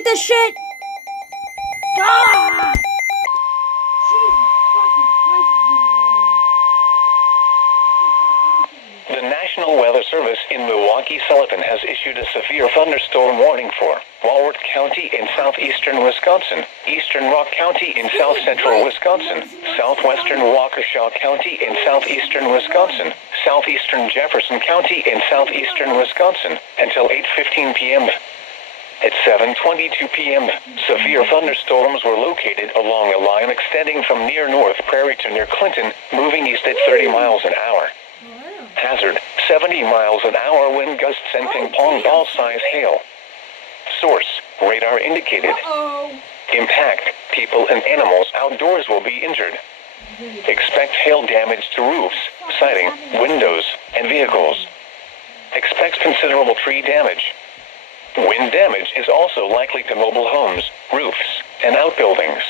take this shit! Ah! The National Weather Service in Milwaukee-Sullivan has issued a severe thunderstorm warning for Walworth County in southeastern Wisconsin, eastern Rock County in south-central Wisconsin, southwestern Waukesha County in southeastern Wisconsin, southeastern Jefferson County in southeastern Wisconsin, until 8:15 p.m. At 7:22 p.m., severe thunderstorms were located along a line extending from near North Prairie to near Clinton, moving east at 30 miles an hour. Hazard, 70 miles an hour wind gusts and ping-pong ball-size hail. Source, radar indicated. Impact, people and animals outdoors will be injured. Expect hail damage to roofs, siding, windows, and vehicles. Expect considerable tree damage. Wind damage is also likely to mobile homes, roofs, and outbuildings.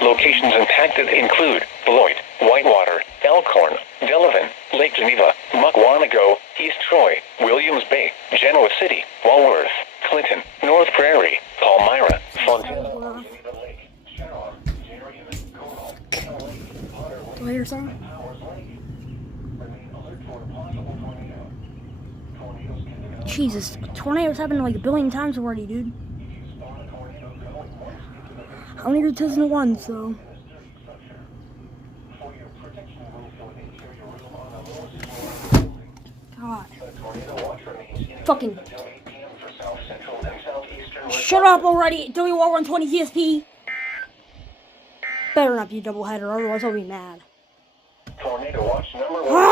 Locations impacted include Beloit, Whitewater, Elkhorn, Delavan, Lake Geneva, Mukwanago, East Troy, Williams Bay, Genoa City, Walworth, Clinton, North Prairie, Palmyra, Fontana. Do I hear something? Jesus, tornadoes happened like a billion times already, dude. I only heard 2001, so. God. Fucking. Shut up already, WR120 CSP. Better not be a doubleheader, otherwise I'll be mad. Tornado watch number 1.